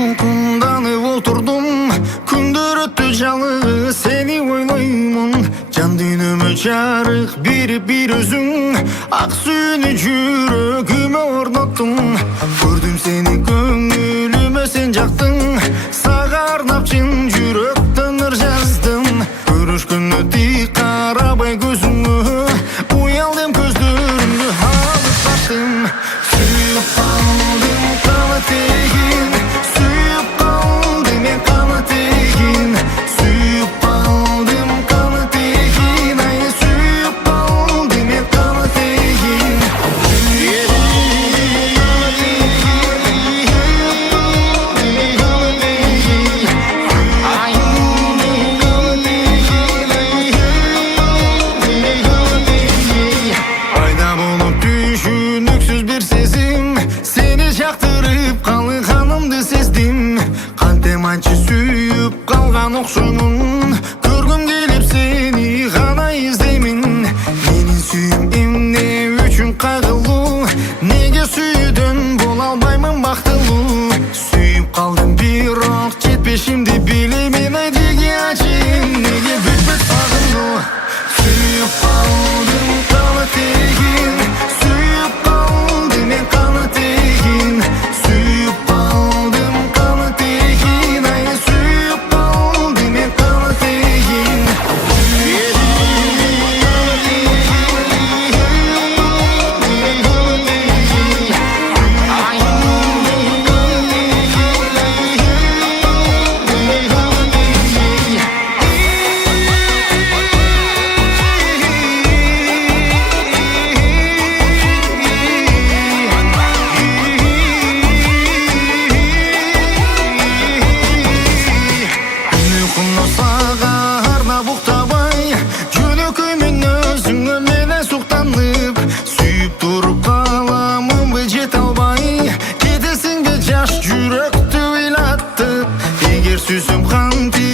Uykundanıp oturdum, күндөр өттү жаңы, сени ойлоймун. Жан дүйнөмө жарык bir өзүң, ак сүйүүнү жүрөгүмө орноттуң. Көрдүм сени көңүлүмө, сен жактың, сага арнап чын жүрөктөн ыр жаздым. Көрүшкөнгө тик карабай көзүңө, уялдым көздөрүңдү алып бактым. Сүйүп калдым каны тегин, сүйүп калдым мен каны тегин, сүйүп калдым каны тегин, ай сүйүп калдым мен каны тегин. Пайда болуп түшүнүксүз бир сезим, сени жактырып калганымды сездим. Кантем анча сүйүп калган окшоймун, көргүм келип сени гана издеймин. Менин сүйүм эмне үчүн кайгылуу, неге сүйүүдөн боло албаймын бактылуу. Сүйүп калдым бирок жетпешимди билемин, ай деге ачыйм, неге бүтпөт сагынуу. Сүйүп калдым каны тегин, сүйүп калдым мен каны тегин, сүйүп калдым каны тегин, ай сүйүп калдым мен каны тегин. Uykumda сага арнап уктабай, жөнөкөймүн өзүңө менен суктанып. Сүйүп туруп каламынбы жете албай, кетесиңби жаш жүрөктү ыйлатып. Эгер сүйсөм кантип